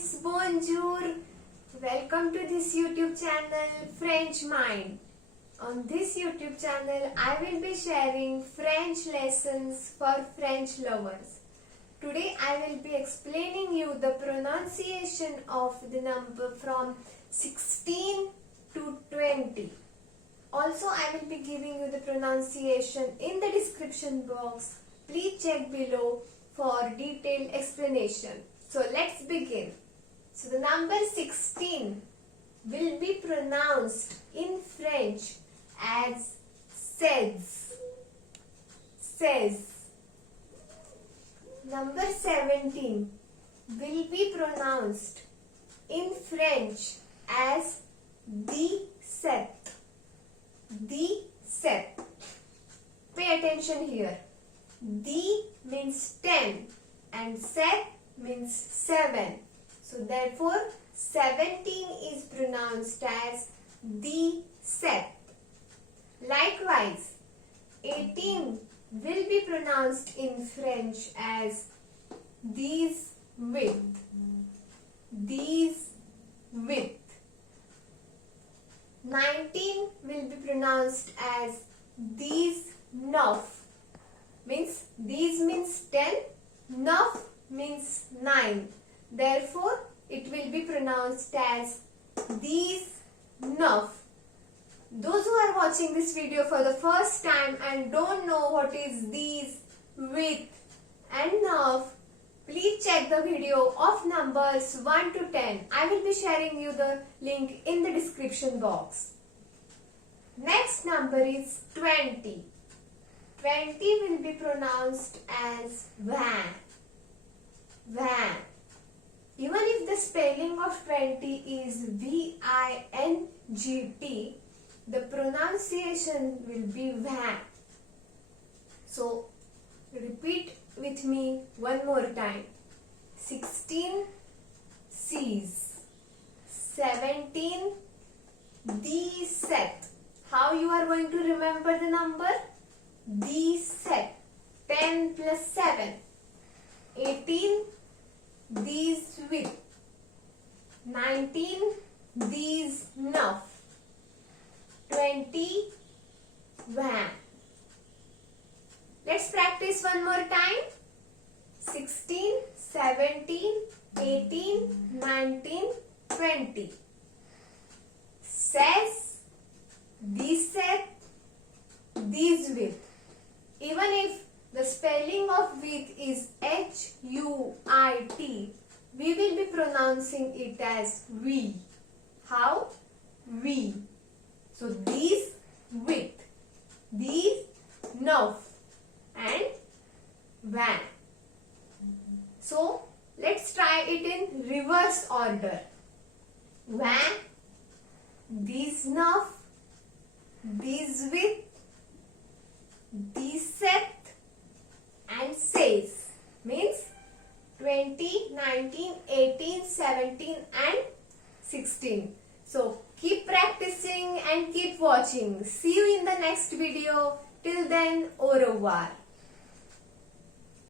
friends, bonjour. Welcome to this YouTube channel French Mind. On this YouTube channel I will be sharing French lessons for French lovers. Today I will be explaining you the pronunciation of the number from 16 to 20. Also I will be giving you the pronunciation in the description box. Please check below for detailed explanation. So let's begin. So the number 16 will be pronounced in French as sehz. Sehz. Number 17 will be pronounced in French as dix-sept. Dix-sept. Pay attention here. D means 10 and set means 7. So therefore 17 is pronounced as deez-sept. Likewise 18 will be pronounced in French as deez-weet. Deez-weet. 19 will be pronounced as deez-neuf. Means deez means 10, neuf means 9. Therefore, it will be pronounced as deez-nuhf. Those who are watching this video for the first time and don't know what is deez-weet and nuhf, please check the video of numbers 1 to 10. I will be sharing you the link in the description box. Next number is 20. 20 will be pronounced as vingt. Vingt. Even if the spelling of 20 is V-I-N-G-T, the pronunciation will be vingt. So, repeat with me one more time. 16 sehz. 17 deez-set. How you are going to remember the number? Deez-set. 10 plus 7. 18 deez-weet. 19 deez-nuhf. 20 vingt. Let's practice one more time. 16, 17, 18, 19, 20. Sehz, deez-set, deez-weet. Even if the spelling of weet is H-U-I-T, we will be pronouncing it as we. How? We. So deez-weet, deez-nuhf and vingt. So let's try it in reverse order. Vingt, deez-nuhf, deez-weet, deez-set and sehz. Means 20, 19, 18, 17 and 16. So keep practicing and keep watching. See you in the next video. Till then, au revoir.